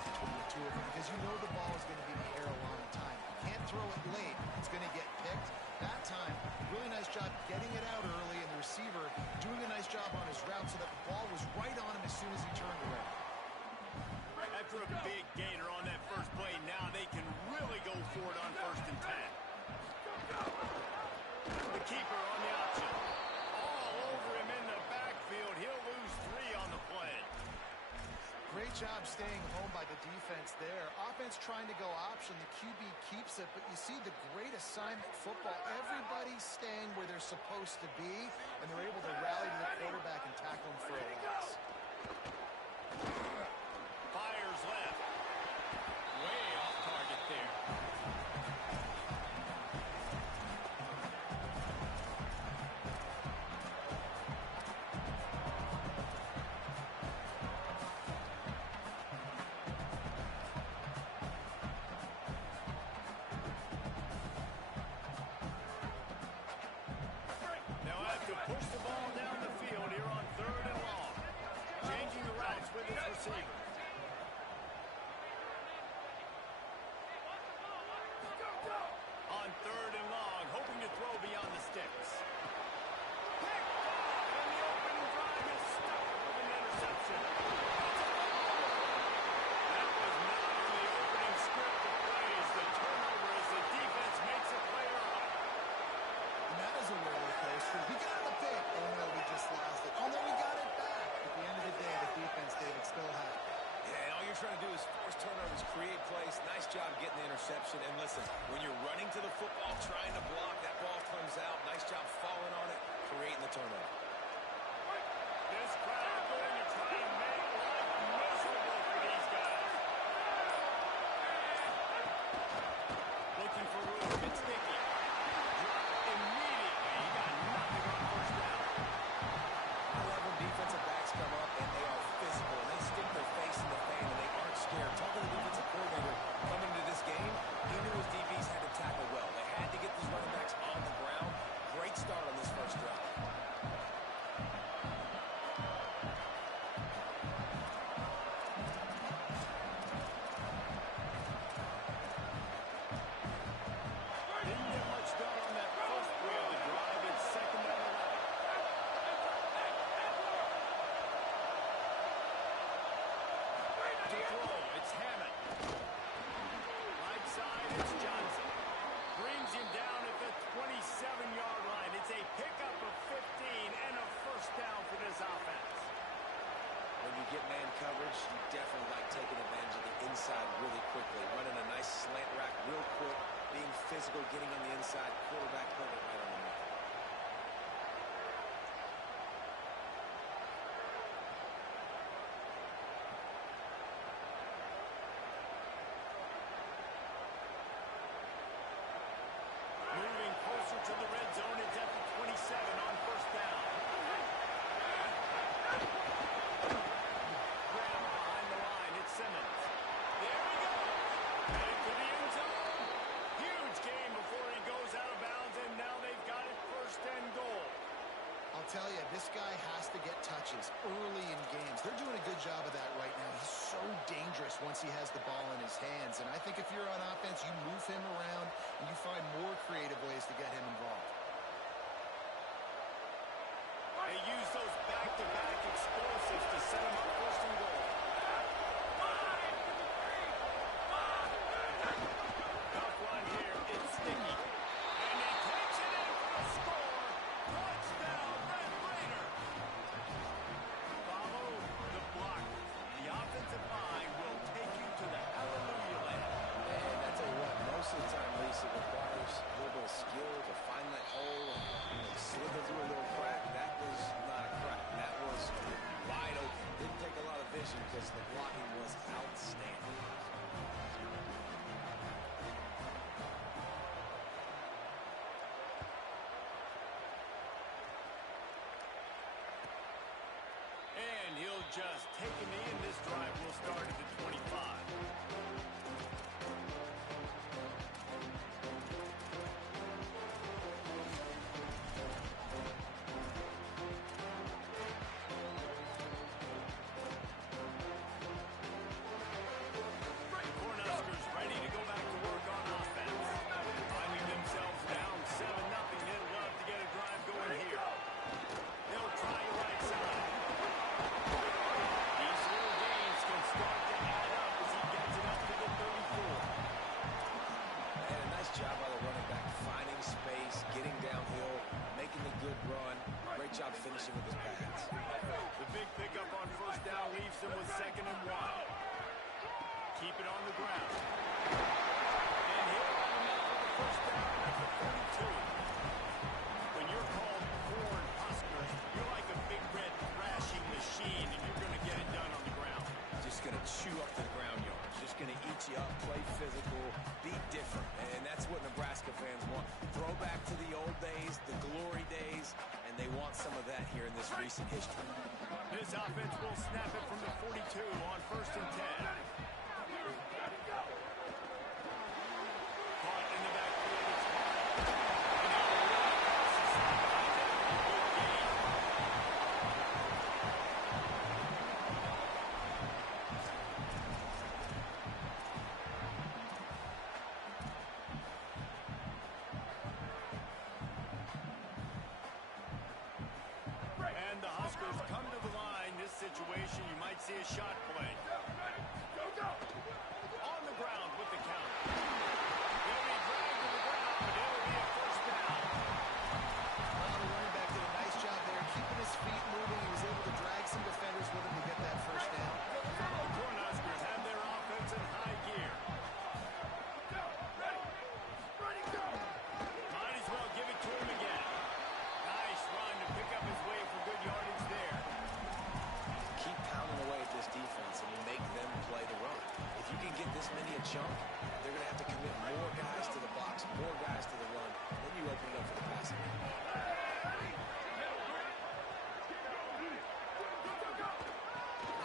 choice between the two of them because you know the ball is going to be in the air a long time. You can't throw it late. It's going to get picked. That time, really nice job getting it out early, and the receiver doing a nice job on his route so that the ball was right on him as soon as he turned around. After a big gainer on that first play, now they can really go for it on 1st and 10. The keeper on the option. All over him in the backfield. He'll lose 3 on the play. Great job staying home by the defense there. Offense trying to go option. The QB keeps it, but you see the great assignment football. Everybody's staying where they're supposed to be, and they're able to rally to the quarterback and tackle him for a loss. Fires left. Way off target there. Push the ball down the field here on 3rd and long. Changing the routes with his receiver. On 3rd and long, hoping to throw beyond the sticks. Picked off, and the opening drive is stuck with an interception. That was not on the opening script of plays. The turnover as the defense makes a play early. And that is a roller coaster. We got the pick. Oh, no, we just lost it. Oh, no, we got it back. At the end of the day, the defense, David, still had it. Yeah, and all you're trying to do is force turnovers, create plays. Nice job getting the interception. And listen, when you're running to the football, trying to block, that ball comes out. Nice job falling on it, creating the turnover. This crowd going to try and make life miserable for these guys. Looking for room. It's Dickey. Immediately, he got nothing on 1st down. I love when defensive backs come up and they are physical and they stick their face in the fan and they aren't scared. Talking to the defensive coordinator coming into this game, he knew his DBs had to tackle well. They had to get these running backs on the ground. Great start on this first drive. Didn't get much done on that first play of the drive. It's 2nd down and 11. To throw, it's Hammond. Right side, it's Johnson. Brings him down at the 27-yard line. It's a pickup of 15 and a 1st down for this offense. When you get man coverage, you definitely like taking advantage of the inside really quickly. Running a nice slant rack real quick, being physical, getting on the inside, quarterback putting it right on the money. Moving closer to the red zone, it's at the 27 on 1st down. Graham behind the line, it's Simmons. There he goes. Headed to the end zone. Huge game before he goes out of bounds, and now they've got it 1st and goal. I'll tell you, this guy has to get touches early in games. They're doing a good job of that right now. He's so dangerous once he has the ball in his hands. And I think if you're on offense, you move him around and you find more creative ways to get him involved. They use those back-to-back explosives to set him up 1st and goal. Tough run here, it's Sticky. And he takes it in for a score. Touchdown, Red Raiders. Follow the block. The offensive line will take you to the hallelujah land. And I tell you what, most of the time, Lisa, it requires a little bit of skill to find that hole and slither through a little crack. That was not a crack. That was wide open. Didn't take a lot of vision because the blocking was outstanding. And he'll just take a knee, and this drive will start at the 25. ground. And he'll have enough for the first down at the 32. When you're called Cornhuskers, you're like a big red thrashing machine, and you're going to get it done on the ground. Just going to chew up the ground yards. Just going to eat you up, play physical, be different. And that's what Nebraska fans want. Throw back to the old days, the glory days, and they want some of that here in this recent history. This offense will snap it from the 42 on 1st and 10. Caught in the backfield. It's Hart. And now right across the sideline after a good gain. And the Huskers come to the line. This situation, you might see a shot play. On the ground with the count. He'll be dragged to the ground, but it'll be a first down. Well, the running back did a nice job there, keeping his feet moving. He was able to drag some defenders with him to get that first down. The Cornhuskers have their offense in high gear. Might as well give it to him again. Nice run to pick up his way for good yardage there. Keep pounding away at this defense and make them play the run. If you can get this many a chunk, they're going to have to commit more guys to the box, more guys to the run. Then you open it up for the passing game.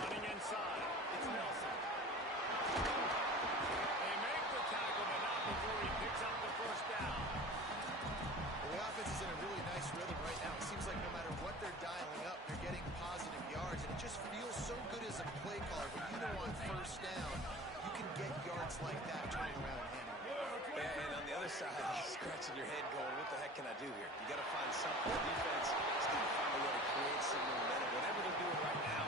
Running inside. It's Nelson. They make the tackle, but not before he picks up the first down. Well, the offense is in a really nice rhythm right now. It seems like no matter what they're dialing up, they're getting positive yards, and it just feels so good as a play caller when you know on first down you can get yards like that turning around and handling it. And on the other side, you're scratching your head going, what the heck can I do here? You got to find something. The defense is going to find a way to create some momentum. Whatever they're doing right now,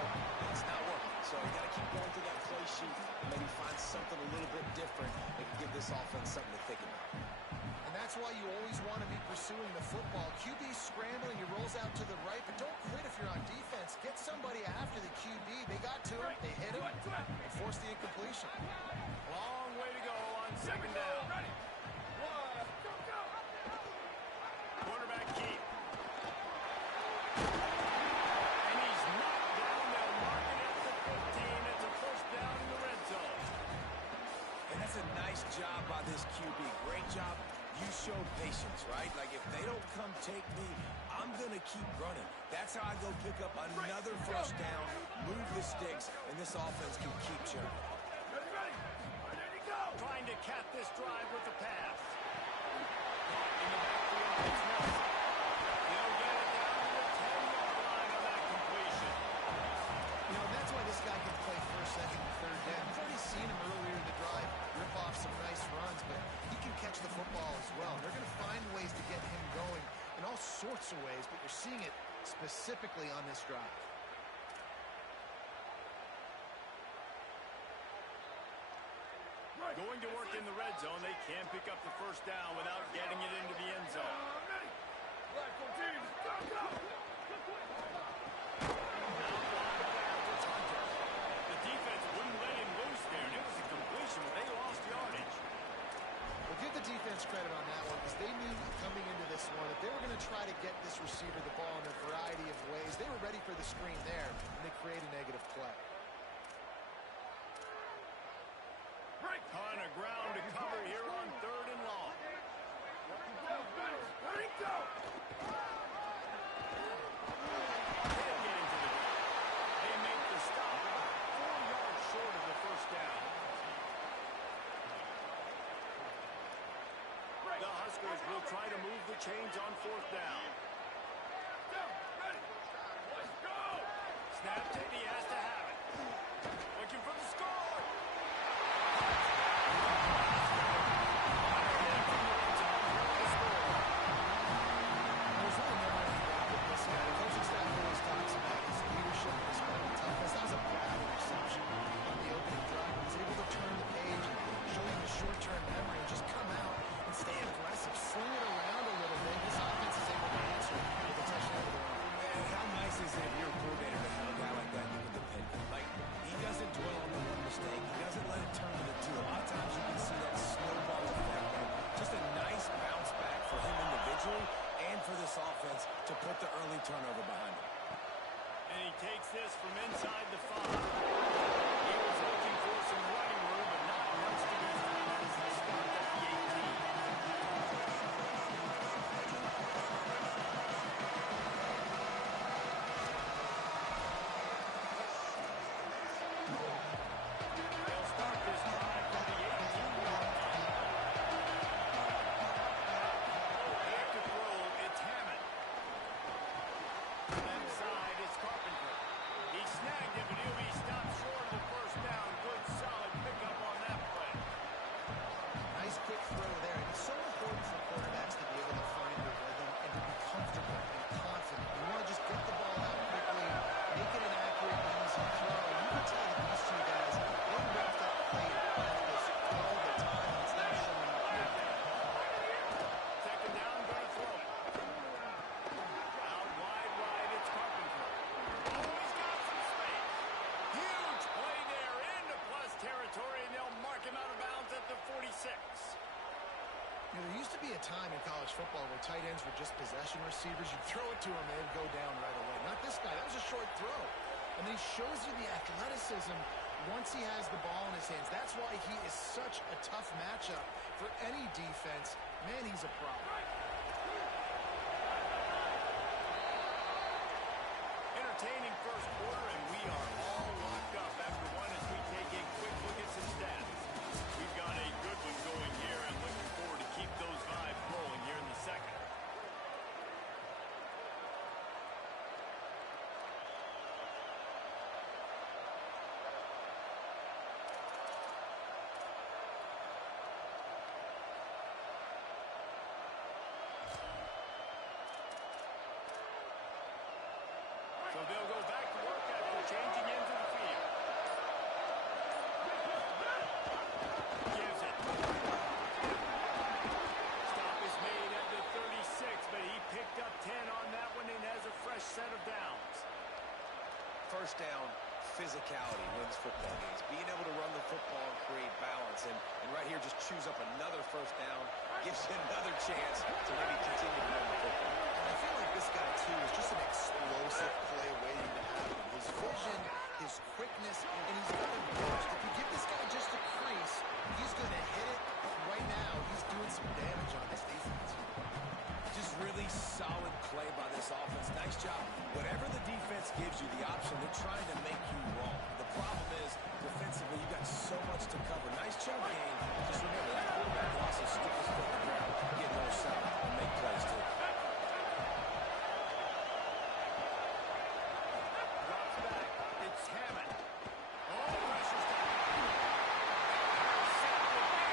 it's not working. So you got to keep going through that play sheet and maybe find something a little bit different that can give this offense something to think about. And that's why you always want to be pursuing the football. QB scrambling, he rolls out to the right, but don't quit if you're on defense. Get somebody after the QB. They got to him, they hit him, and forced the incompletion. Long way to go on 2nd down. Quarterback keep. And he's knocked down. They'll mark it at the 15. It's a first down in the red zone. And that's a nice job by this QB. Great job. You show patience, right? Like, if they don't come take me, I'm going to keep running. That's how I go pick up another first down, move the sticks, and this offense can keep churning. Trying to cap this drive with the pass. In the backfield, it's Nelson. He'll get it down to the 10-yard line on that completion. You know, that's why this guy can play first, second, and third down. You've already seen him earlier in the drive rip off some nice runs, but he can catch the football as well. They're going to find ways to get him going in all sorts of ways, but you're seeing it specifically on this drive. Going to work in the red zone. They can pick up the first down without getting it into the end zone. Now flying back, it's Hunter. The defense wouldn't let him loose there, and it was a completion, but they lost yardage. Well, give the defense credit on that one because they knew coming into this one that they were going to try to get this receiver the ball in a variety of ways. They were ready for the screen there, and they create a negative play. Ton of ground to cover here on 3rd and long. Can't get into the ground. They make the stop about 4 yards short of the first down. The Huskers will try to move the chains on 4th down. Snapped it, he has to have it. Looking for the score. There's really no way around it. This guy, the coaching staff always talks about his leadership and his mental toughness. That was a bad interception on the opening drive. He was able to turn the page, show you the short-term memory, and just come out and stay aggressive, swing it around a little bit. This offense is able to answer with a touchdown of their own. Man, how nice is it if you're a coordinator to have a guy like that you can depend on? this offense to put the early turnover behind them. And he takes this from inside the 5. He was looking for some running room, but not much to be found as they start at the 18. They'll start this drive from the 18-yard line. Back to throw, it's Hammond. Left side, it's Carpenter. He snagged him, but he'll be stopped short of the first down. Good, solid pickup on that play. Nice quick throw there. And it's so important for quarterbacks to be able to find their rhythm and to be comfortable and confident. You want to just get the ball out quickly, make it an accurate, easy throw. And you can tell that these two guys, they repped that play to practice all the time. It's not showing up here. Second down, gonna throw. Out wide right, it's Carpenter. Oh, he's got some space. Huge play there into plus territory, and they'll mark him out of bounds at the 46. You know, there used to be a time in college football where tight ends were just possession receivers. You throw it to him, they'd go down right away. Not this guy. That was a short throw. And he shows you the athleticism once he has the ball in his hands. That's why he is such a tough matchup for any defense. Man, he's a problem. Entertaining first quarter, and we are all locked up after one as we take a quick look at some stats. We've got a good one going here, and looking forward to keep those vibes rolling here in the second. So they'll go back to work after changing into the field. Gives it. Stop is made at the 36, but he picked up 10 on that one and has a fresh set of downs. First down, physicality wins football games. Being able to run the football and create balance. And right here, just choose up another first down. Gives you another chance to maybe continue to run the football. I feel like this guy, too, is just an explosive play waiting to happen. His vision, his quickness, and he's got a burst. If you give this guy just a crease, he's going to hit it. Right now, he's doing some damage on this defense. Just really solid play by this offense. Nice job. Whatever the defense gives you the option, they're trying to make you wrong. The problem is, defensively, you got so much to cover. Nice chunk gain. Just remember, that quarterback can also stick his foot in the ground, get more solid, and make plays, too. Drops back. It's Hammond. Oh, pressure's down. Set the big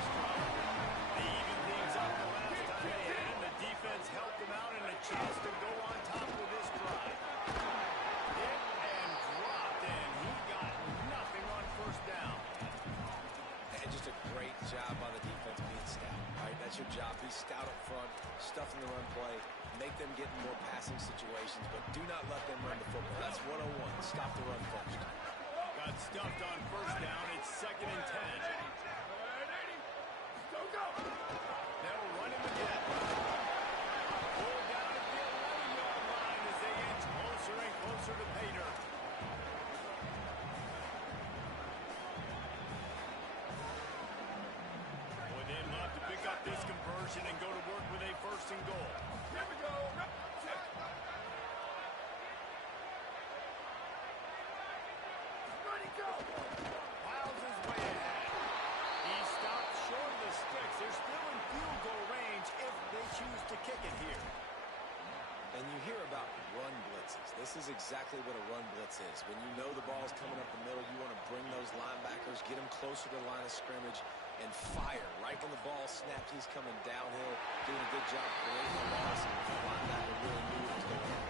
They even things up the last time they had him. The defense helped them out and a chance to go on top of this drive. Hit and dropped, and he got nothing on first down. And just a great job by the defense being stout. Right? That's your job. Be stout up front, stuff in the run play, make them get in more passing situations, but do not let them run the football. That's 101. Stop the run first. Got stuffed on first down. It's 2nd and 10. They'll run him again. Pulled down at the 11-yard line as they inch closer and closer to pay dirt. Boy, they'd love to pick up this conversion and go to work with a 1st and goal. Here we go. Piles his way ahead. He stopped short of the sticks. They're still in field goal range if they choose to kick it here. And you hear about run blitzes. This is exactly what a run blitz is. When you know the ball's coming up the middle, you want to bring those linebackers, get them closer to the line of scrimmage, and fire. Right when the ball snapped, he's coming downhill, doing a good job creating a loss, and the linebacker really knew what was going on.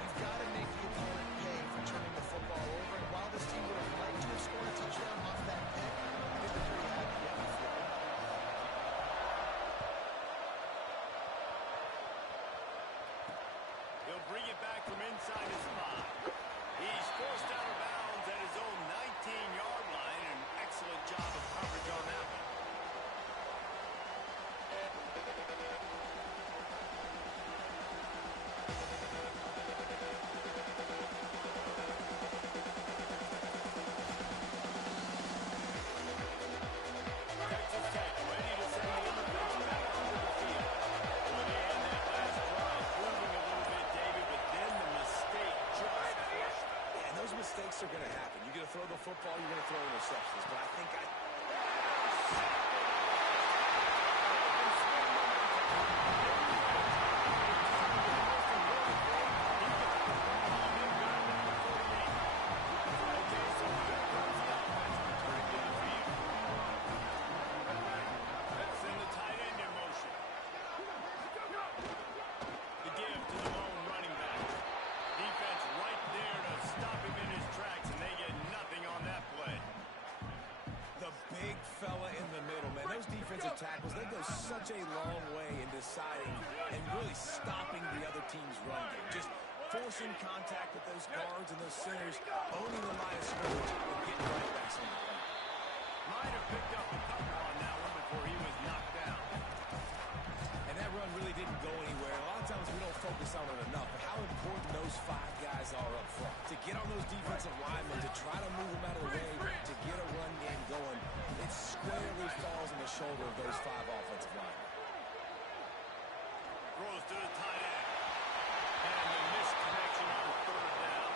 You've got to make the opponent pay for turning the football over. And while this team would have liked to have scored a touchdown off that pick, I think they're pretty happy getting the football. inside his 5. He's forced out of bounds at his own 19-yard line. An excellent job of coverage on that one. Texas Tech ready to send the offense back onto the field. Well, they had that last drive moving a little bit, David, but then the mistake just crushed. Yeah, and those mistakes are going to happen. You're going to throw the football, you're going to throw interceptions. But I think Send the tight end in motion. The give to the lone running back. Defense right there to stop him in his tracks, and they get nothing on that play. the big fella in the middle, man, those defensive tackles, they go such a long way in deciding and really stopping the other team's run game. Just forcing contact with those guards and those centers, owning the line of scrimmage, and getting right back on the play. Might have picked up a couple on that one before he was knocked down. And that run really didn't go anywhere. A lot of times we don't focus on it enough, but how important those 5 guys are up front. To get on those defensive linemen, to try to move them out of the way, to get a run game going, it squarely falls on the shoulder of those 5 offensive linemen. Throws to the tight end. And the missed connection on 3rd down.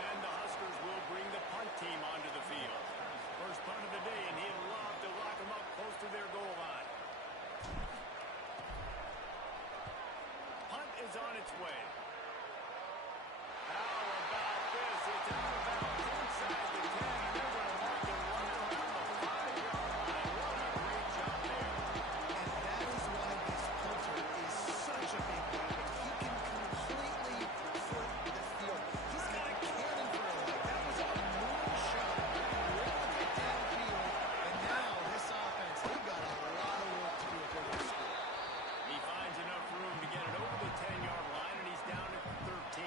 And the Huskers will bring the punt team onto the field. First punt of the day, and he'd love to lock them up close to their goal line. Punt is on its way. How about this? It's out of bounds inside the 10, and they're going to mark it one out on the 5-yard line. What a great job there. And that is why this punter is such a big weapon. He can completely flip the field. He's got a cannon for a leg. That was a moonshot. Rolled it downfield. And now this offense, they've got a lot of work to do if they're going to score. He finds enough room to get it over the 10-yard line, and he's down at 13.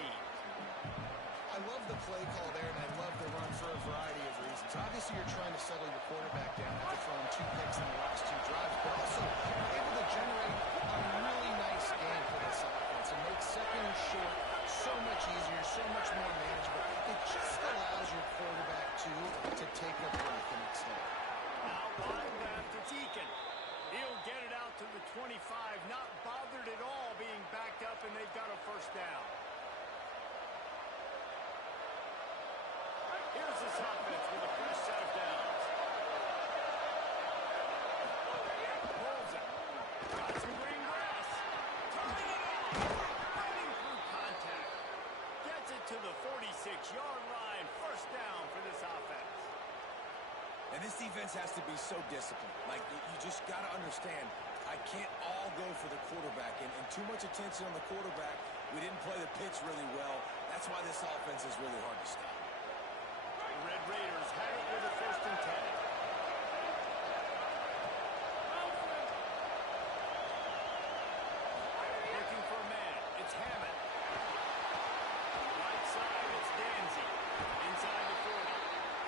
I love the play call there, and I love the run for a variety of reasons. Obviously, you're trying to settle your quarterback down after throwing 2 picks in the last 2 drives, but also you're able to generate a really nice game for this offense and make second and short so much easier, so much more manageable. It just allows your quarterback to take a breath and exhale. Now wide left, it's Eakin. He'll get it out to the 25, not bothered at all being backed up, and they've got a first down. Here's this offense with a fresh set of downs. Pulls it. Got some green grass. Turning it on. Running through contact. Gets it to the 46-yard line. First down for this offense. And this defense has to be so disciplined. Like, you just got to understand, I can't all go for the quarterback. And too much attention on the quarterback. We didn't play the pitch really well. That's why this offense is really hard to stop. The Red Raiders had it with a 1st and 10. Looking for a man. It's Hammond. Right side, it's Danzy. Inside the 40.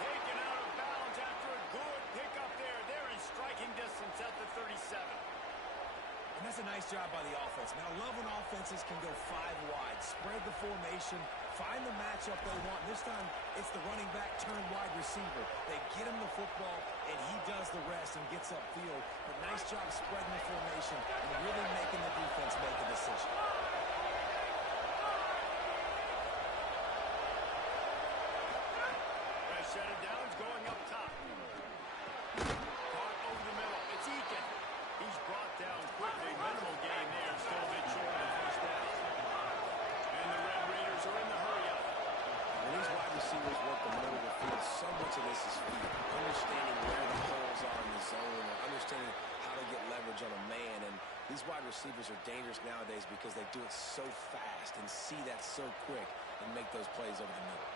Taken out of bounds after a good pickup there. They're in striking distance at the 37. And that's a nice job by the offense. Man, I love when offenses can go 5 wide, spread the formation, find the matchup they want. This time, it's the running back turned wide receiver. They get him the football, and he does the rest and gets upfield. But nice job spreading the formation and really making the defense make a decision. Fresh set of downs going up top. Caught over the middle. It's Eakin. He's brought down quickly. Minimal gain there. Still a bit short of the first down. And the Red Raiders are in the hurry-up. When these wide receivers work the middle of the field, so much of this is feet. Understanding where the holes are in the zone and understanding how to get leverage on a man. And these wide receivers are dangerous nowadays because they do it so fast and see that so quick and make those plays over the middle.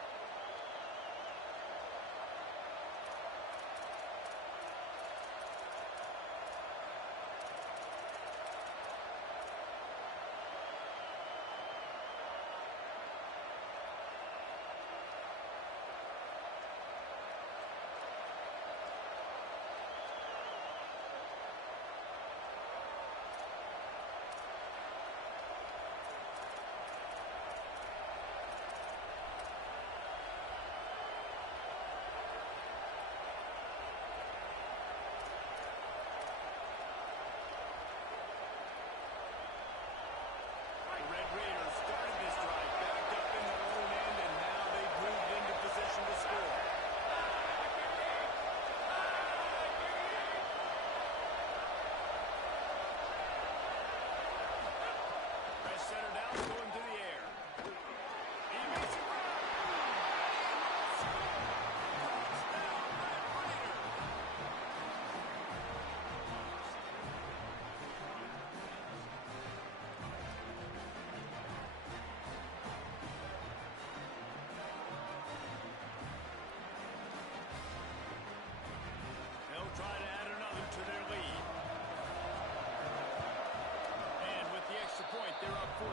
14-10.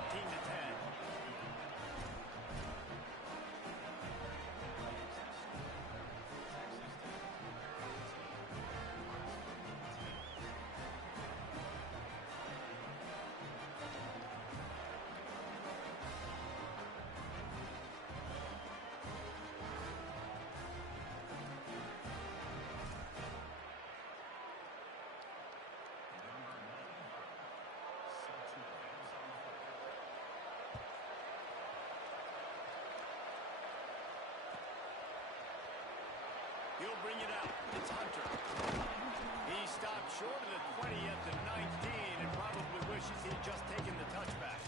He'll bring it out. It's Hunter. He stopped short of the 20 at the 19 and probably wishes he'd just taken the touchback.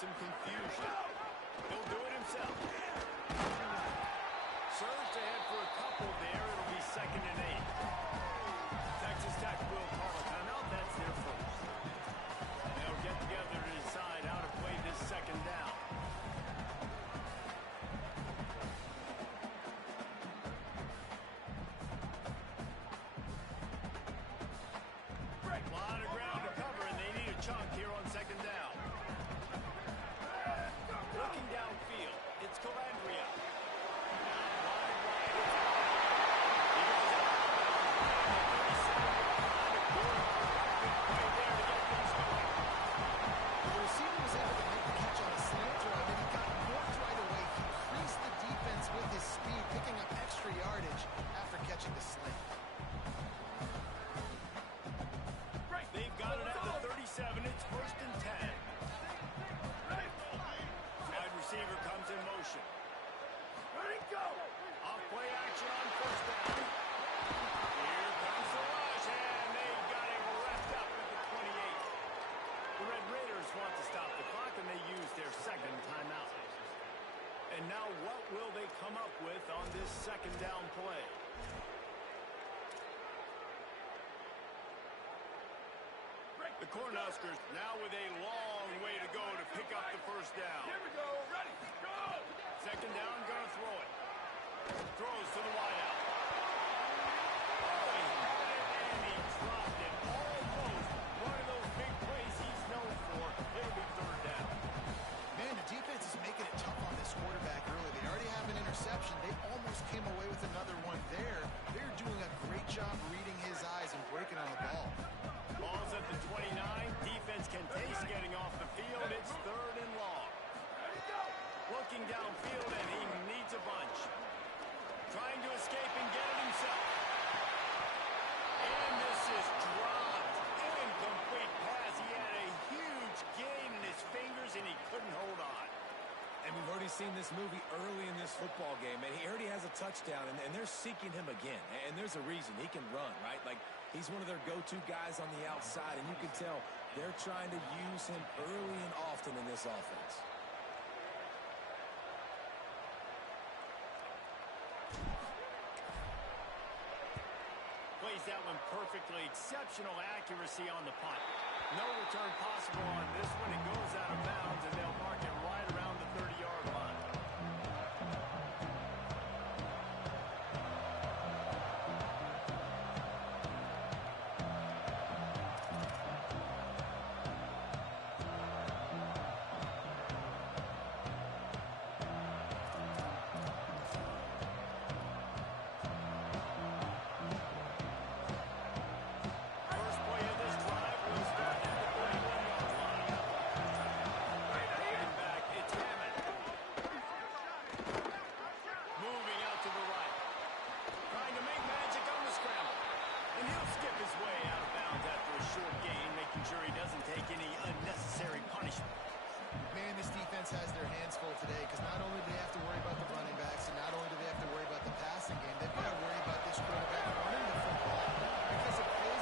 Some confusion. He'll do it himself. Surged ahead for a couple there. It'll be 2nd and 8. Texas Tech will call a timeout. That's their first. They'll get together to decide how to play this 2nd down. A lot of ground to cover, and they need a chunk here on 2nd down. Looking downfield, it's Calandria. Wide right. He goes out. 37. There to get things going. The receiver was able to make the catch on a slant drive, and he got marked right away. He creased the defense with his speed, picking up extra yardage after catching the slant. They've got it at the 37. It's 1st and 10. Wide receiver comes in motion. Ready, go! Off play action on 1st down. Here comes the rush, and they've got it wrapped up at the 28. The Red Raiders want to stop the clock, and they use their 2nd timeout. And now what will they come up with on this 2nd down play? The Cornhuskers now with a long way to go to pick up the 1st down. Here we go. Ready. Go. 2nd down, gonna throw it. Throws to the wideout. Oh, he had it and he dropped it. Almost one of those big plays he's known for. It'll be 3rd down. Man, the defense is making it tough on this quarterback early. They already have an interception. They almost came away with another one there. They're doing a great job reading his eyes and breaking on the ball. Ball's at the 29. Defense can taste getting off the field. It's 3rd and long. Looking downfield, and he needs a bunch. Trying to escape and get it himself. And this is dropped. Incomplete pass. He had a huge gain in his fingers, and he couldn't hold on. And we've already seen this movie early in this football game, and he already has a touchdown, and they're seeking him again. And there's a reason. He can run, right? Like, he's one of their go-to guys on the outside, and you can tell they're trying to use him early and often in this offense. Plays that one perfectly. Exceptional accuracy on the punt. No return possible on this one. It goes out of bounds, and they'll mark it right around the 30-yard line. First play of this drive will start at the 31-yard line. Looking back, it's Hammond. Moving out to the right. Trying to make magic on the scramble. And he'll skip his way out of bounds after a short gain, making sure he doesn't take any unnecessary punishment. Man, this defense has their hands full today because not only do they have to worry about the running backs and not only do they have to worry about the passing game, they've got to worry about this quarterback running the football because it plays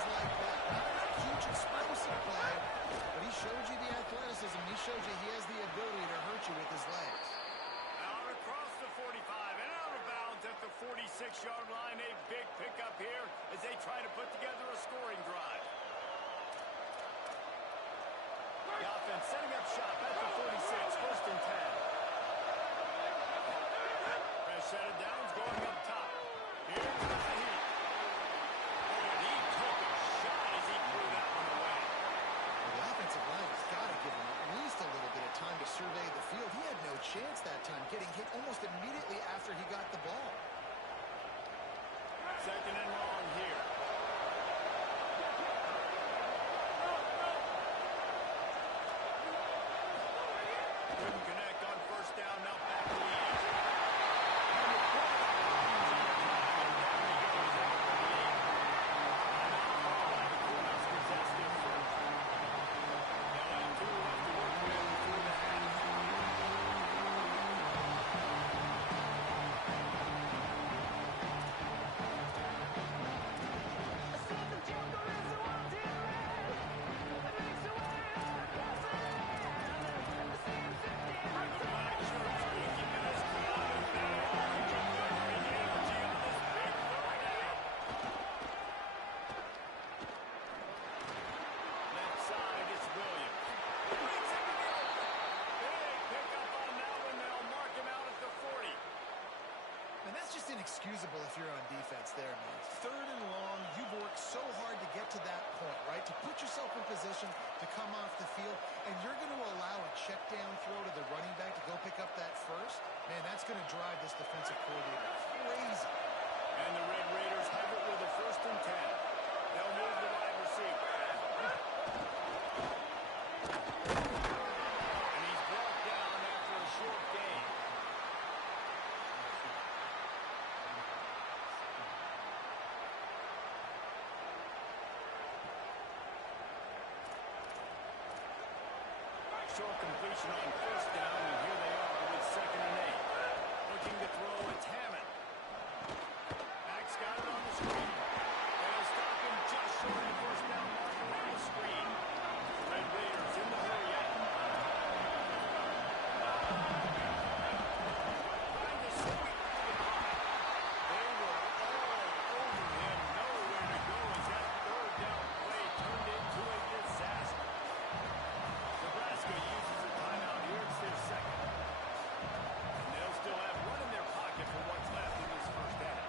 46-yard line. A big pickup here as they try to put together a scoring drive. The offense setting up shop at the 46, first and 10. Fresh set of downs going up top. Here comes the heat. And he took a shot as he threw that one away. Well, the offensive line has got to give him at least a little bit of time to survey the field. He had no chance that time, getting hit almost immediately after he got the ball. Second and long here. Couldn't connect on first down. Now back to the edge. Inexcusable if you're on defense there, man. Third and long, you've worked so hard to get to that point, right? To put yourself in position to come off the field, and you're going to allow a check down throw to the running back to go pick up that first? Man, that's going to drive this defensive coordinator crazy. And the Red Raiders have it with a first and 10. They'll move the wide receiver. And he's brought down after a short gain. Short completion on first down, and here they are with second and 8. Looking to throw, it's Hammond. Mack's got it on the screen. They'll stop him just short of the first down mark around the screen. Red Raiders in the hurry up. Trying to sweep through the pocket. They were all over him, nowhere to go as that third down play turned into a disaster. Nebraska uses a timeout here. It's their second. And they'll still have one in their pocket for what's left in this first half.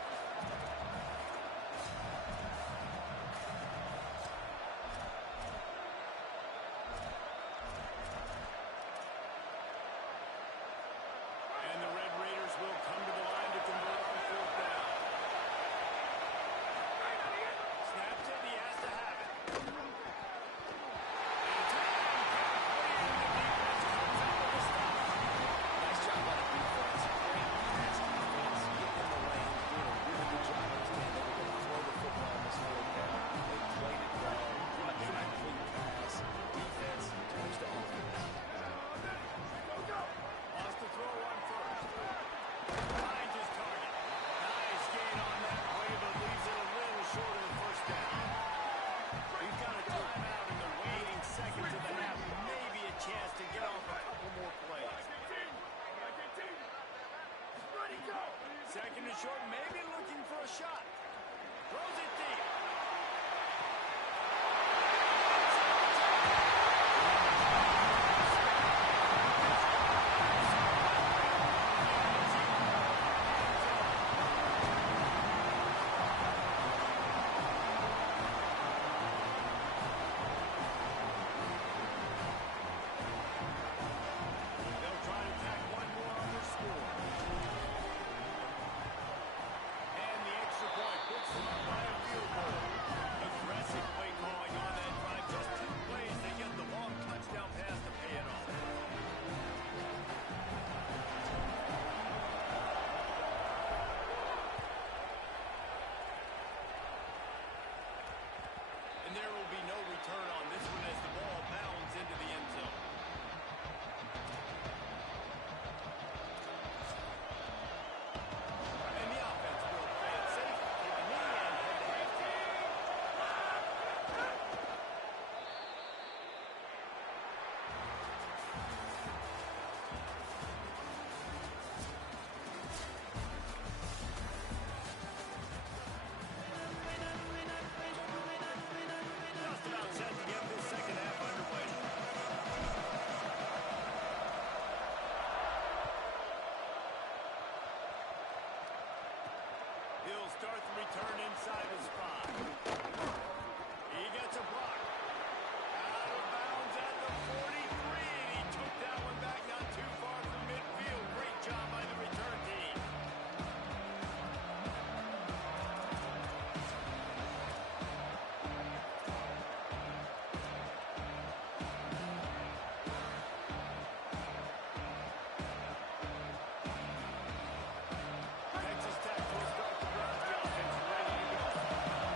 And the Red Raiders will come to the line to convert on fourth down. Snaps it, he has to have it. Nice job by the defense. Great pass defense. Getting in the lane, doing a really good job understanding they were going to throw the football on this fourth down. They played it well. A complete pass. Defense turns to offense. Lost the throw on first. Finds his target. Nice gain on that play, but leaves it a little short of the first down. We've got a timeout in the waning seconds of the half. Maybe a chance to get off a couple more plays. Second and short, maybe looking for a shot. Throws it deep. They'll try to tack one more on their score. And the extra point puts them up by a field goal. start the return inside the spot. He gets a block. Out of bounds at the 43. He took that one back not too far from midfield. Great job by the return team. Texas Tech will start the run. The offense ready to go.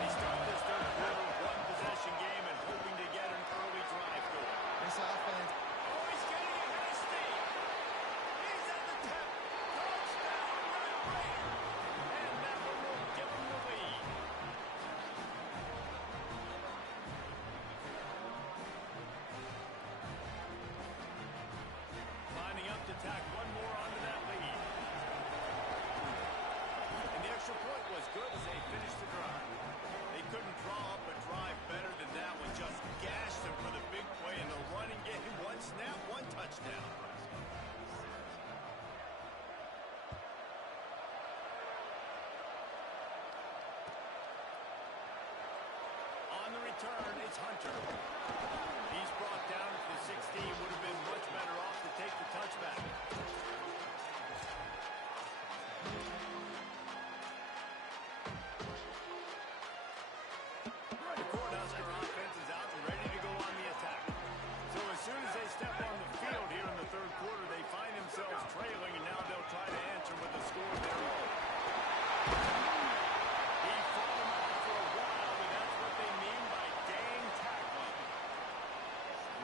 They start this third quarter one-possession game and hoping to get an early drive going. This offense, Oh, he's getting it hasty. He's at the tip. Touchdown, Red Raiders. And that one will give him the lead. Lining up to tack one more onto that lead. And the extra point was good as they finished the drive. They couldn't draw up a drive better than that one. Just gashed them for the big play in the running game. One snap, one touchdown. On the return, it's Hunter. He's brought down to the 16. Would have been much better off to take the touchback. The Cornhusker offense is out and ready to go on the attack. So as soon as they step on the field here in the third quarter, they find themselves trailing, and now they'll try to answer with a score of their own. He fought him out for a while, but that's what they mean by dang tackling.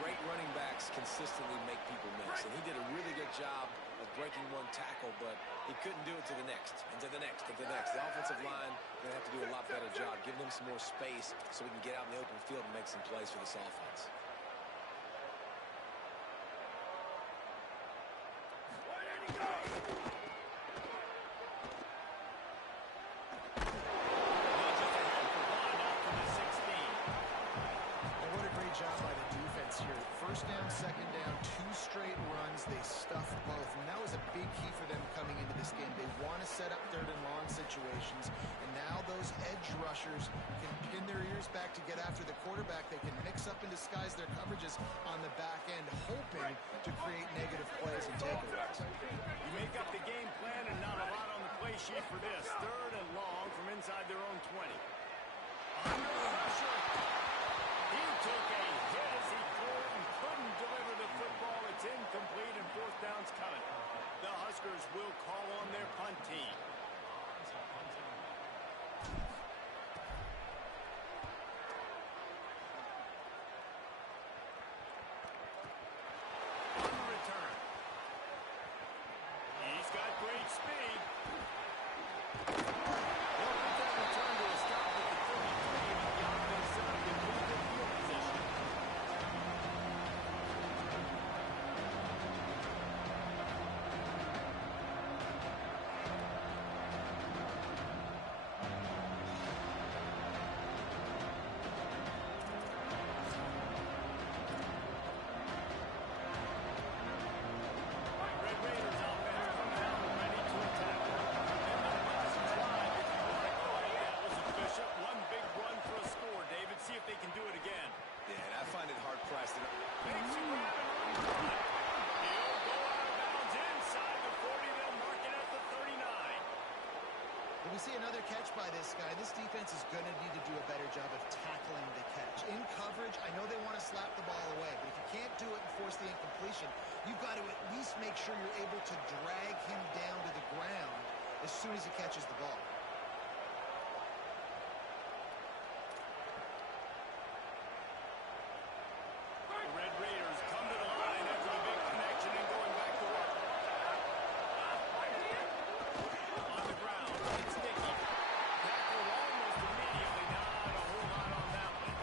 Great running backs consistently make people miss, and he did a really good job of breaking one tackle, but he couldn't do it to the next, and to the next, and to the next. The offensive line going to have to do a lot better job, giving them some more space so we can get out in the open field and make some plays for this offense. Just ahead for one out from the 16. and what a great job by the defense here. First down, second down, 2 straight runs. They stuffed both, and that was a big key for them coming into this game. They want to set up third and long situations, and now those edge rushers can pin their ears back to get after the quarterback. They can mix up and disguise their coverages on the back end, hoping to create negative plays and takeaways. You make up the game plan and not a lot on the play sheet for this. Third and long from inside their own 20. Under the pressure. He took a hit as he threw it and couldn't deliver the football. It's incomplete and fourth down's coming. The Huskers will call on their punt team. On the return. He's got great speed. They'll put that return to a stop at the 33, and the offense set up in pretty good field position. Red Raiders offense comes out and ready to attack. And the last drive, if you want to call it that, was efficient. One big run for a score, David. See if they can do it again. Yeah, and I find it hard-pressed. Makes a grab and run. He'll go out of bounds inside the 40. They'll mark it at the 39. When we see another catch by this guy, this defense is going to need to do a better job of tackling the catch. In coverage, I know they want to slap the ball away, but if you can't do it and force the incompletion, you've got to at least make sure you're able to drag him down to the ground as soon as he catches the ball. The Red Raiders come to the line after the big connection and going back to work. On the ground, it's Dickey. Tackle almost immediately. Not a whole lot on that one.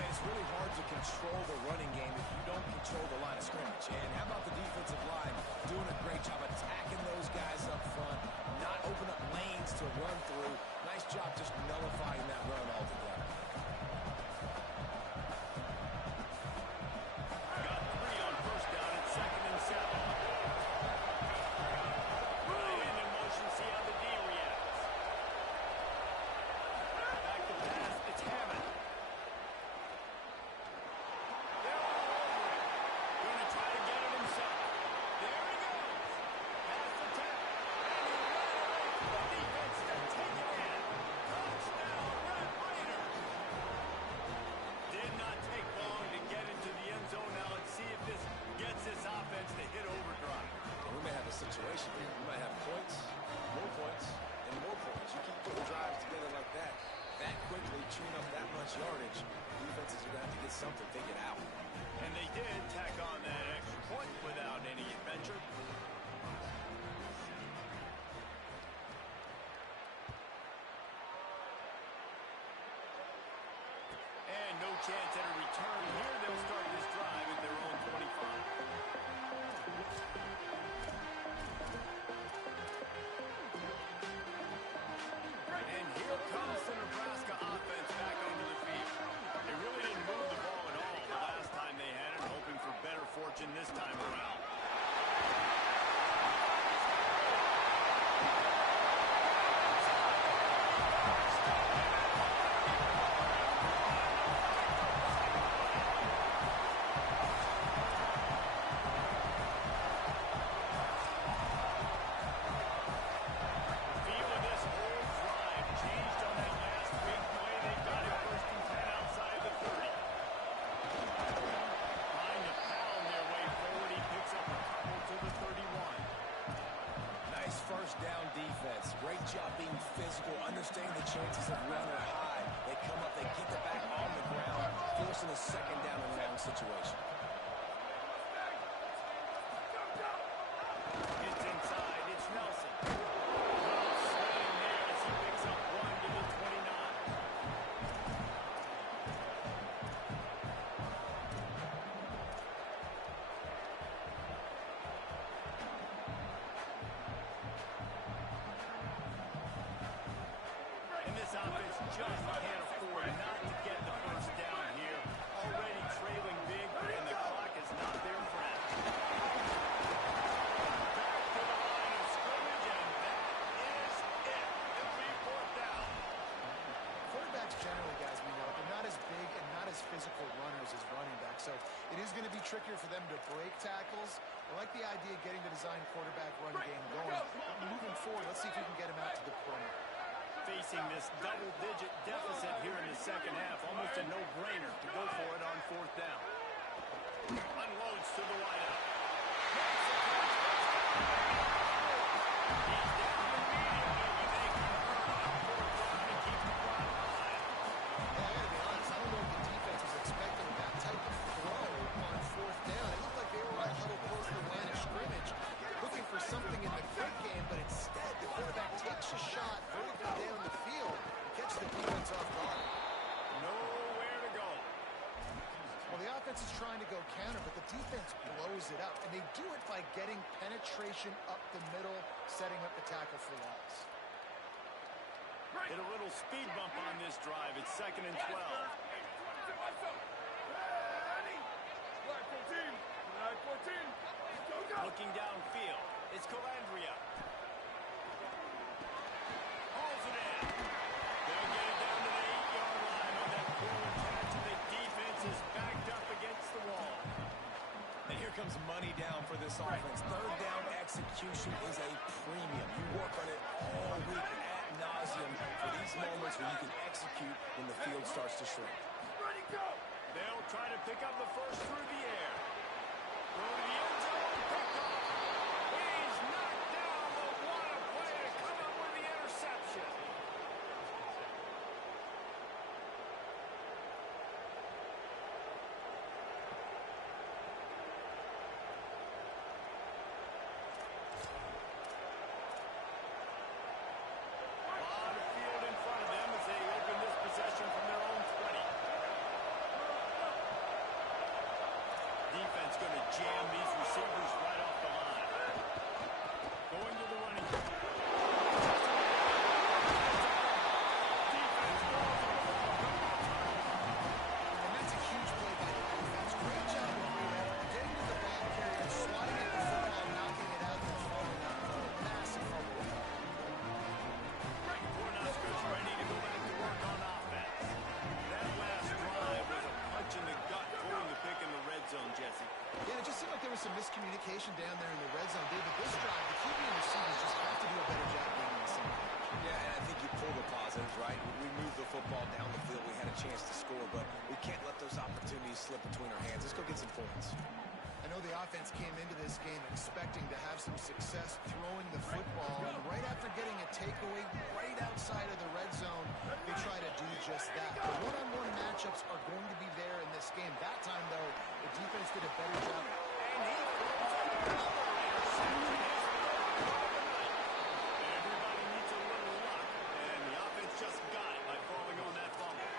Man, it's really hard to control the running game if you don't control the line of scrimmage. And how about the defensive line doing a great job attacking those guys up front, not open up lanes something figured out. And they did tack on that extra point without any adventure. And no chance at a return here. They'll start this drive at their own 25. And here comes the Nebraska offense back onto the field. They really didn't move the ball at all the last time they had it, hoping for better fortune this time around. Great job being physical, understanding the chances of running high. They come up, they get the back on the ground, forcing a second down and long situation. It's inside, it's Nelson. Swing there as he picks up one to the 29. This offense just can't afford not to get the first down here. Already trailing big, and the clock is not their friend. Back to the line of scrimmage, and that is it. It'll be fourth down. Quarterbacks generally, guys, we know, they're not as big and not as physical runners as running backs, so it is going to be trickier for them to break tackles. I like the idea of getting the design quarterback run game going. Moving forward, let's see if we can get him out to the perimeter. Facing this double-digit deficit here in the second half, almost a no-brainer to go for it on fourth down. Unloads to the wideout. He's down immediately, but they convert on fourth down and keep the clock alive. Yeah, I gotta be honest, I don't know if the defense was expecting that type of throw on fourth down. It looked like they were a little close to the line of scrimmage, looking for something in the quick game, but instead the quarterback takes a shot vertically down the field and catches the defense off guard. Nowhere to go. Well, the offense is trying to go counter, but the defense blows it up, and they do it by getting penetration up the middle, setting up the tackle for loss. Get a little speed bump on this drive. It's 2nd and 12. Looking downfield, it's Calandria. Hauls it in. They'll get it down to the 8-yard line on that forward catch, and the defense is backed up against the wall. And here comes money down for this offense. Third down execution is a premium. You work on it all week ad nauseum for these moments when you can execute when the field starts to shrink. They'll try to pick up the first through the air. Throw to the end zone, picked off. He's knocked down, but what a play to come up with the interception. A lot of field in front of them as they open this possession from their own 20. Defense going to jam these receivers right off the line. Going to the running back. Defense throws the ball. And that's a huge play by the defense. Great job of great effort, getting to the ball carrier, swatting at the football, knocking it out, and throwing up. Massive fumble. Cornhuskers ready to go back to work on offense. That last drive was a punch in the gut, pulling the pick in the red zone, Jesse. Yeah, it just seemed like there was some miscommunication down there in the red zone. David, this drive, the QB and receivers just have to do a better job being on the same page. Yeah, and I think you pull the positives, right? We moved the football down the field. We had a chance to score, but we can't let those opportunities slip between our hands. Let's go get some points. I know the offense came into this game expecting to have some success throwing the football, and right after getting a takeaway right outside of the red zone, they try to do just that. The one-on-one matchup matchups are going to be there in this game. That time, though, the defense did a better job. And he throws another interception. Everybody needs a little luck, and the offense just got it by falling on that fumble.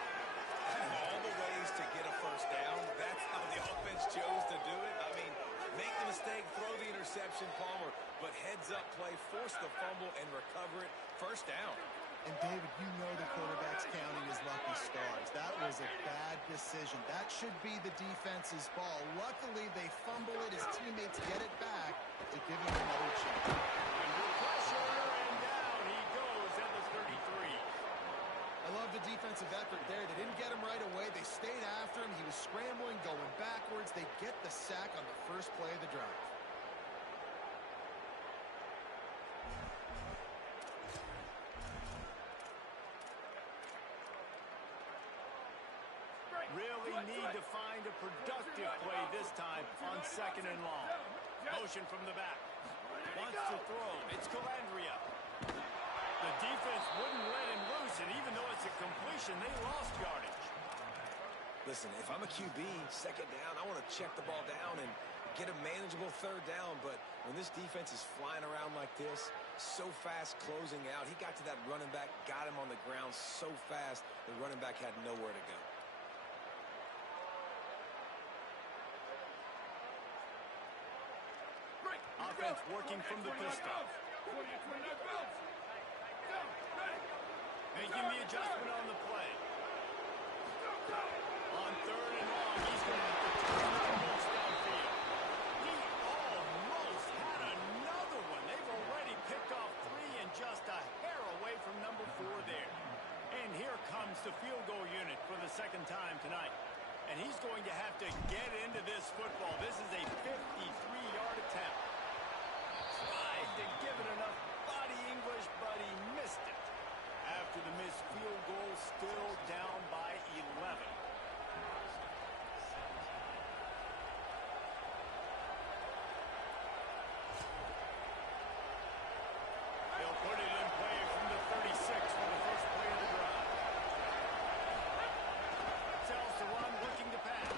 All the ways to get a first down, that's how the offense chose to do it. I mean, make the mistake, throw the interception, Palmer, but heads-up play, force the fumble, and recover it. First down. And, David, you know the quarterback's counting his lucky stars. That was a bad decision. That should be the defense's ball. Luckily, they fumble it. His teammates get it back. They give him another chance. Under pressure, and down he goes at the 33. I love the defensive effort there. They didn't get him right away. They stayed after him. He was scrambling, going backwards. They get the sack on the first play of the drive. Really need to find a productive play this time on 2nd and long. Motion from the back. Wants to throw. It's Calandria. The defense wouldn't let him loose, and even though it's a completion, they lost yardage. Listen, if I'm a QB, 2nd down, I want to check the ball down and get a manageable 3rd down. But when this defense is flying around like this, so fast closing out, he got to that running back, got him on the ground so fast, the running back had nowhere to go. Offense working from the pistol. Making the adjustment on the play. On 3rd and long, he's going to have to turn the most downfield. He almost had another one. They've already picked off 3 and just a hair away from number 4 there. And here comes the field goal unit for the 2nd time tonight. And he's going to have to get into this football. This is a 53-yard attempt. Tried to give it enough body English, but he missed it. After the missed field goal, still down by 11. They'll put it in play from the 36 for the first play of the drive. Sells to run, looking to pass.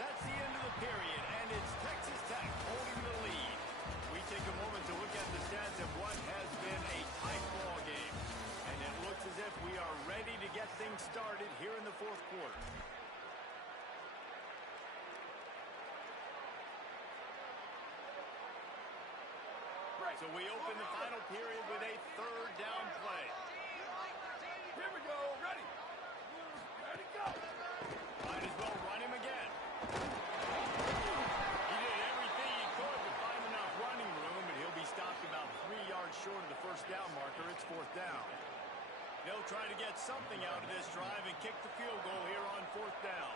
That's the end of the period, and it's Texas Tech holding the lead. We take a moment to look at the stats of what has been a tight ball game. And it looks as if we are ready to get things started here in the 4th quarter. So we open the final period with a 3rd down play. Here we go. Ready. Ready, go. Might as well run him again. He did everything he could to find enough running room, and he'll be stopped about 3 yards short of the 1st down marker. It's 4th down. They'll try to get something out of this drive and kick the field goal here on 4th down.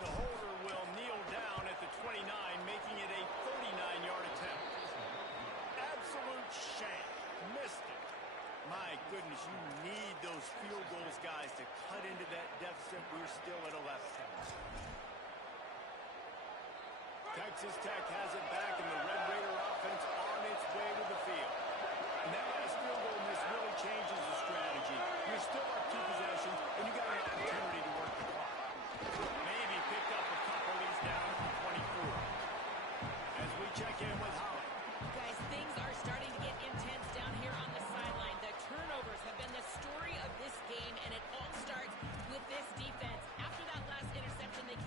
The holder will kneel down at the 29, making it a 39-yard attempt. Absolute shank. Missed it. My goodness, you need those field goals, guys, to cut into that deficit. We're still at 11. Texas Tech has it back, and the Red Raider offense on its way to the field. And that last field goal miss really changes the strategy. You're still up 2 possessions, and you got an opportunity to work the clock. Maybe pick up a couple of these down at the 24. As we check in with Holly. Guys, things are starting to get intense down here on the sideline. The turnovers have been the story of this game, and it all starts with this defense. After that last interception, they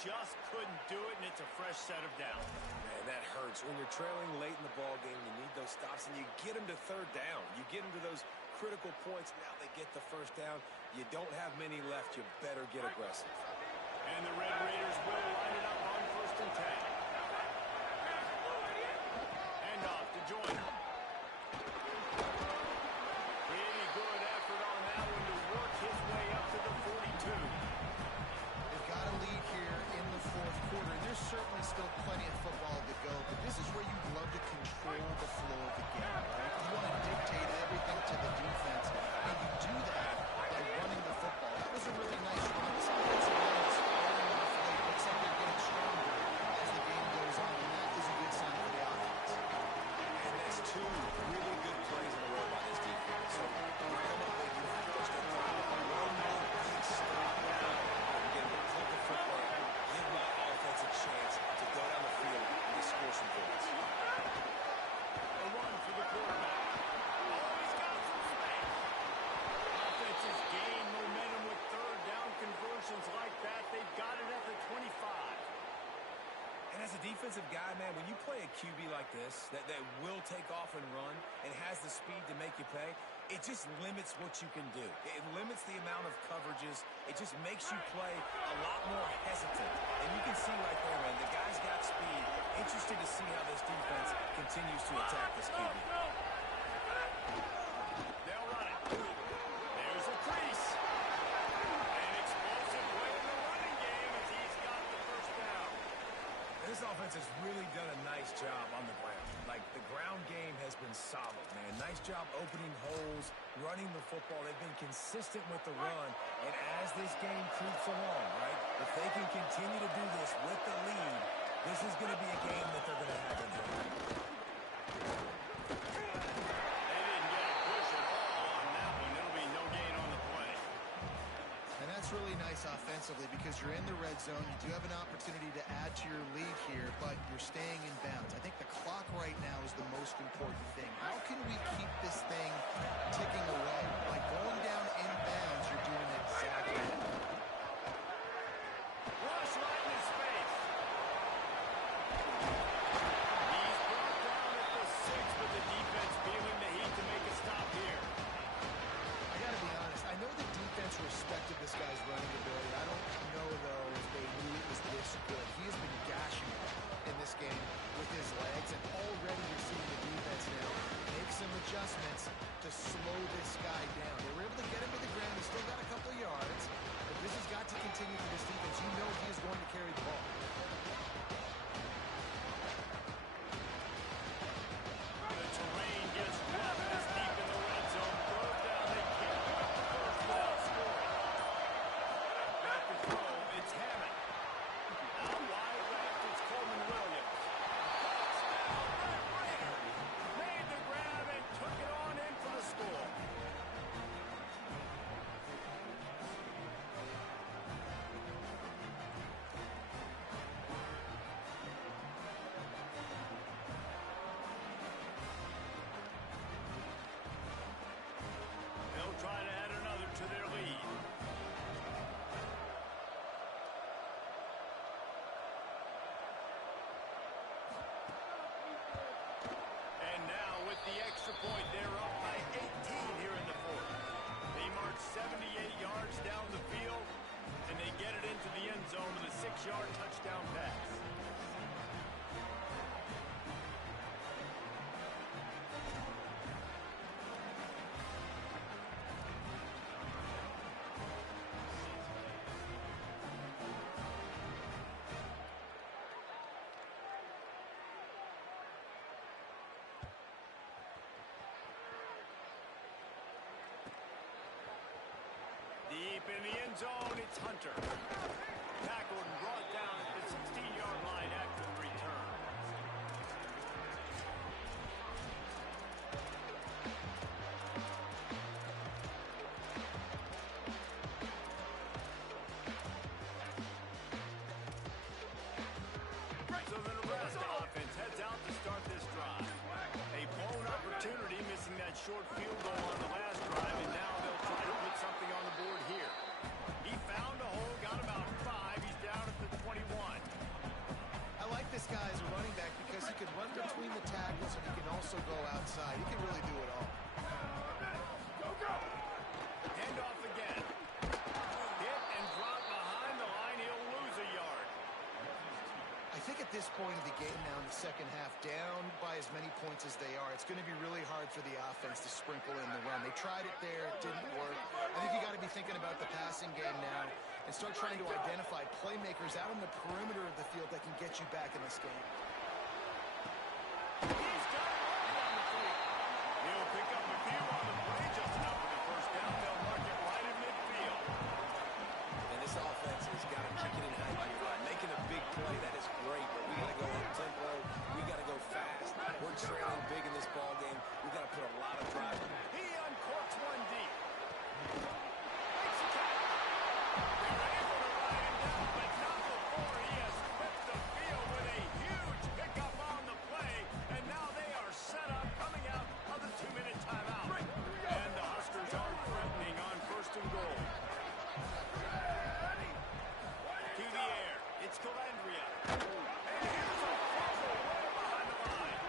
just couldn't do it, and it's a fresh set of downs. Man, that hurts. When you're trailing late in the ball game, you need those stops, and you get them to third down. You get them to those critical points. Now they get the first down. You don't have many left. You better get aggressive. And the Red Raiders will line it up on 1st and 10. Hand off to Joyner. Pretty good effort on that one to work his way up to the 42. They've got a lead here in the 4th quarter, and there's certainly still plenty of football to go, but this is where you'd love to control the flow of the game, right? You want to dictate everything to the defense, and you do that by running the football. That was a really nice run. This offensive line is firing off late. Looks like they're getting stronger as the game goes on, and that is a good sign for the offense. And that's 2 really good plays in a row by this defense. So you come up with you forced to throw one more big stop now. And get to play the football. Give my offense a chance to go down the field and score some points. A run for the quarterback. Oh, he's got some space. Offenses gain momentum with third down conversions like that. They've got it at the 25. And as a defensive guy, man, when you play a QB like this, that will take off and run and has the speed to make you pay, it just limits what you can do. It limits the amount of coverages. It just makes you play a lot more hesitant. And you can see right there, man, the guy's got speed. Interested to see how this defense continues to attack this QB. They'll run it. There's a crease. An explosive play in the running game as he's got the first down. This offense has really done a nice job on the ground. Like, the ground game has been solid, man. Nice job opening holes, running the football. They've been consistent with the run. And as this game creeps along, right, if they can continue to do this with the lead, this is going to be a game that they're going to have in hand. They didn't get a push at all on that one. It'll be no gain on the play. And that's really nice offensively because you're in the red zone. You do have an opportunity to add to your lead here, but you're staying in bounds. I think the clock right now is the most important thing. How can we keep this thing ticking away? By going down in bounds, you're doing exactly that. Rush right in his face. He's brought down at the 6, but the defense feeling the heat to make a stop here. I got to be honest. I know the defense respected this guy's running ability. I don't know, though, if they knew it was this good. He has been gashing in this game with his legs, and already you're seeing the defense now make some adjustments to slow this guy down. They were able to get him to the ground. He's still got a couple yards, but this has got to continue for this defense. You know he is going to carry the ball. The terrain gets rough this deep in the red zone. Third down, they can't get up the first without scoring. Back to throw, it's Hammond. Out wide left, it's Coleman Williams. Made the grab and took it on in for the score. They'll try to add another to their lead. And now with the extra point, they're up by 18 here in the 4th. They march 78 yards down the field, and they get it into the end zone with a 6-yard touchdown pass. Deep in the end zone, it's Hunter. Tackled and brought down at the 16-yard line after the return. So the Nebraska offense heads out to start this drive. A blown opportunity, missing that short field goal on the last drive, and now they'll try to put something on the board here. He found a hole, got about 5. He's down at the 21. he can run between the tackles and he can also go outside. He can really do it all. Hand off again. Hit and drop behind the line. He'll lose a yard. I think at this point of the game now in the second half, down by as many points as they are, it's going to be really hard for the offense to sprinkle in the run. They tried it there. It didn't work. I think you got to be thinking about the passing game now and start trying to identify playmakers out on the perimeter of the field that can get you back in this game. He's got it on the feet. He'll pick up a few on the play, just enough for the first down. They'll mark it right in midfield. And this offense has got to kick it in high gear. Making a big play, that is great, but we got to go up-tempo. We got to go fast. We're trailing big in this ball game. We got to put a lot of drive in it. He uncorks one deep. Makes a tackle. They're able to ride him down, but not before he has whipped the field with a huge pickup on the play, and now they are set up coming out of the 2-minute timeout. And the Huskers are threatening on first and goal. To the air. It's Calandria. And here's a fumble way behind the line.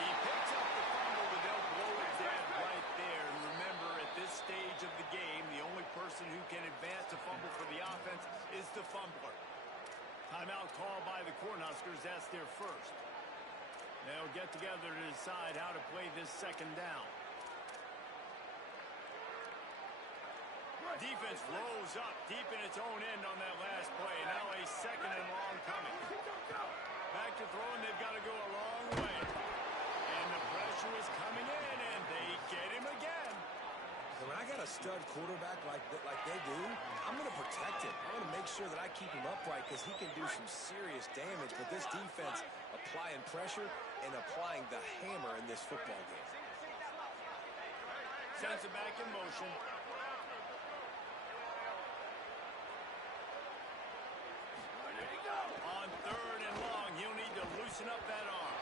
He picks up the fumble, but they'll blow it dead right there. And remember, at this stage of the game, the only person who can advance a fumble for the offense is the fumbler. Timeout called by the Cornhuskers. That's their first. They'll get together to decide how to play this second down. Defense rolls up deep in its own end on that last play. Now a second and long coming. Back to throwing. They've got to go a long way. And the pressure is coming in, and they get him again. And when I got a stud quarterback like they do, I'm going to protect him. I'm going to make sure that I keep him upright because he can do some serious damage. But this defense applying pressure and applying the hammer in this football game. Sends it back in motion. On third and long, he'll need to loosen up that arm.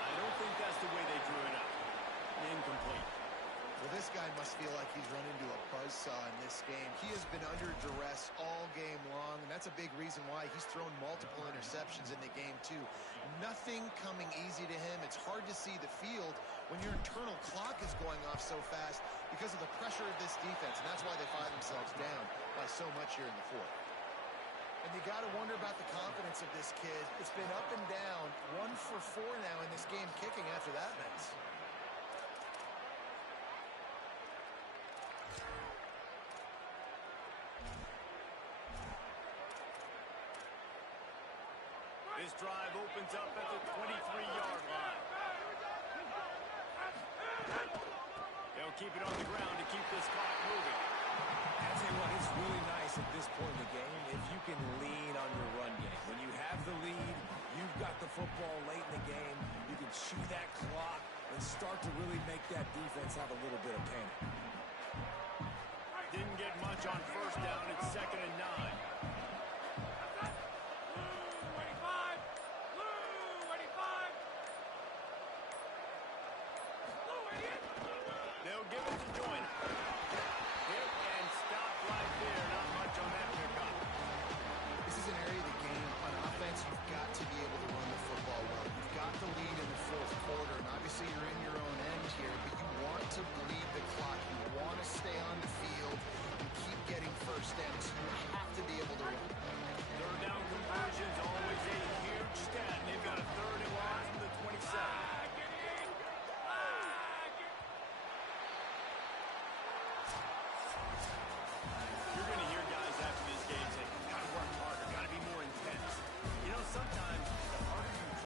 I don't think that's the way they drew it up. Incomplete. Well, this guy must feel like he's run into a buzzsaw in this game. He has been under duress all game long, and that's a big reason why he's thrown multiple interceptions in the game, too. Nothing coming easy to him. It's hard to see the field when your internal clock is going off so fast because of the pressure of this defense, and that's why they find themselves down by so much here in the fourth. And you got to wonder about the confidence of this kid. It's been up and down, 1 for 4 now in this game, kicking after that mess. This drive opens up at the 23-yard line. They'll keep it on the ground to keep this clock moving. I tell you what, it's really nice at this point in the game if you can lean on your run game. When you have the lead, you've got the football late in the game, you can chew that clock and start to really make that defense have a little bit of panic. Didn't get much on first down. It's 2nd and 9. They'll give it to Joyner. Hit and stop right there. Not much on that pickup. This is an area of the game on offense you've got to be able to run the football.